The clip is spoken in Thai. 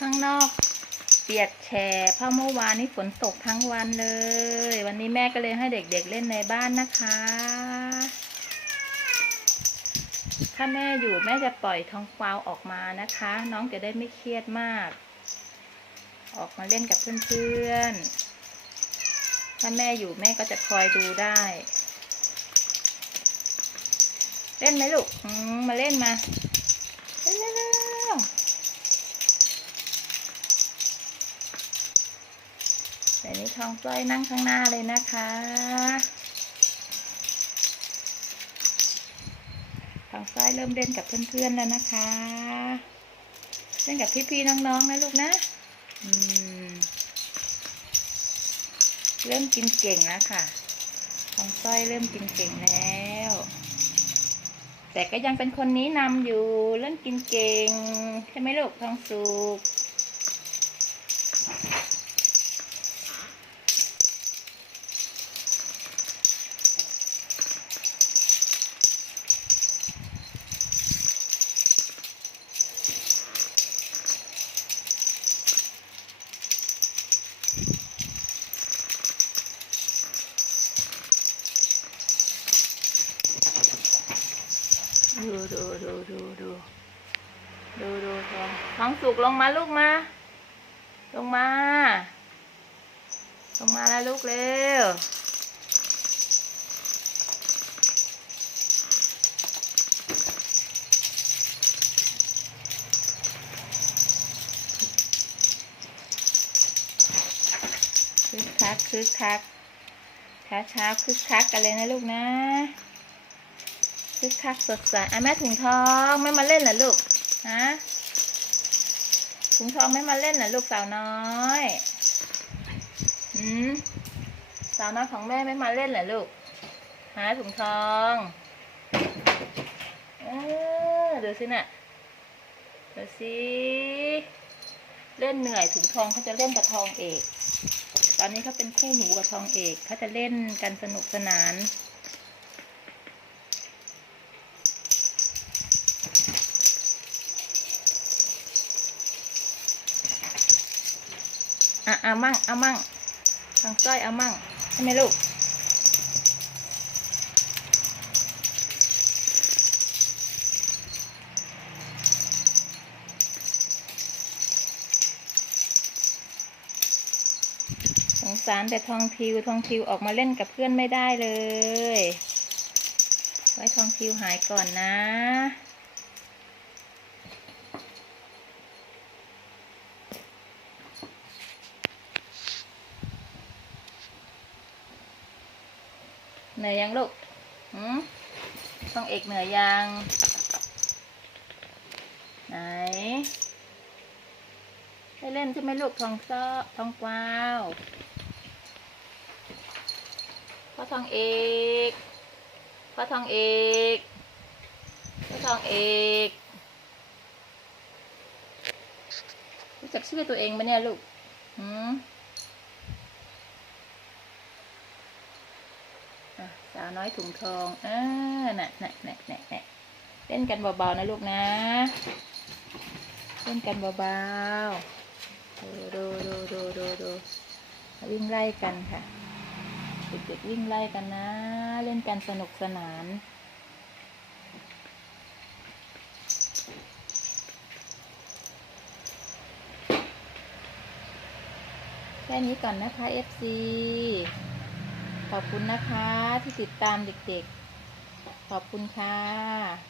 ข้างนอก เปียกแฉะเพราะเมื่อวานนี้ฝนตกทั้งวันเลย วันนี้แม่ก็เลยให้เด็กๆเล่นในบ้านนะคะ ถ้าแม่อยู่แม่จะปล่อยทองกวาวออกมานะคะ น้องจะได้ไม่เครียดมาก ออกมาเล่นกับเพื่อนๆ ถ้าแม่อยู่แม่ก็จะคอยดูได้ เล่นไหมลูกมมาเล่นมาเร็วๆเดี๋ยวนี้ ทองจ้อยนั่งข้างหน้าเลยนะคะทางซ้ายเริ่มเล่นกับเพื่อนๆแล้วนะคะ เล่นกับพี่ๆน้องๆนะลูกนะเริ่มกินเก่งแล้วค่ะ ทองสร้อยเริ่มกินเก่งแล้ว แต่ก็ยังเป็นคนนี้นำอยู่ เริ่มกินเก่ง ใช่ไหมลูกทองสุก ดูดูดูดูดูดูดูทองทองสุกลงมาลูกมา ลงมา ลงมาแล้วลูกเร็วคึกคักคึกคักช้าเช้าคึกคักกันเลยนะลูกนะ คึกคักสดใสอะแม่ถุงทองไม่มาเล่นเหรอลูกฮะถุงทองไม่มาเล่นเหรอลูกสาวน้อยอืมสาวน้อยของแม่ไม่มาเล่นเหรอลูกฮะถุงทองเออดูสิน่ะดูสิเล่นเหนื่อยถุงทองเขาจะเล่นกับทองเอก ตอนนี้เขาเป็นคู่หนูกับทองเอกเขาจะเล่นกันสนุกสนาน อะเอามั่งเอามั่งทางจ้อยเอามั่งใช่ไหมลูกสงสารแต่ทองทิวทองทิวออกมาเล่นกับเพื่อนไม่ได้เลย ไว้ทองทิวหายก่อนนะ เหนื่อยยังลูกหืมต้องเอกเหนื่อยยัง ไหนให้เล่นใช่ไหมลูกทองซ้อทองกวาวพ่อทองเอกพ่อทองเอกพ่อทองเอกรู้จักชื่อตัวเองไหมเนี่ยลูกหืม อะ สาวน้อยถุงทองเออน่ะน่ะน่ะน่ะน่ะเล่นกันเบาๆนะลูกนะ เล่นกันเบาๆ ดูดูดูดูดูดูวิ่งไล่กันค่ะเด็กๆวิ่งไล่กันนะ เล่นกันสนุกสนานแค่นี้ก่อนนะคะ FC ขอบคุณนะคะที่ติดตามเด็กๆ ขอบคุณค่ะ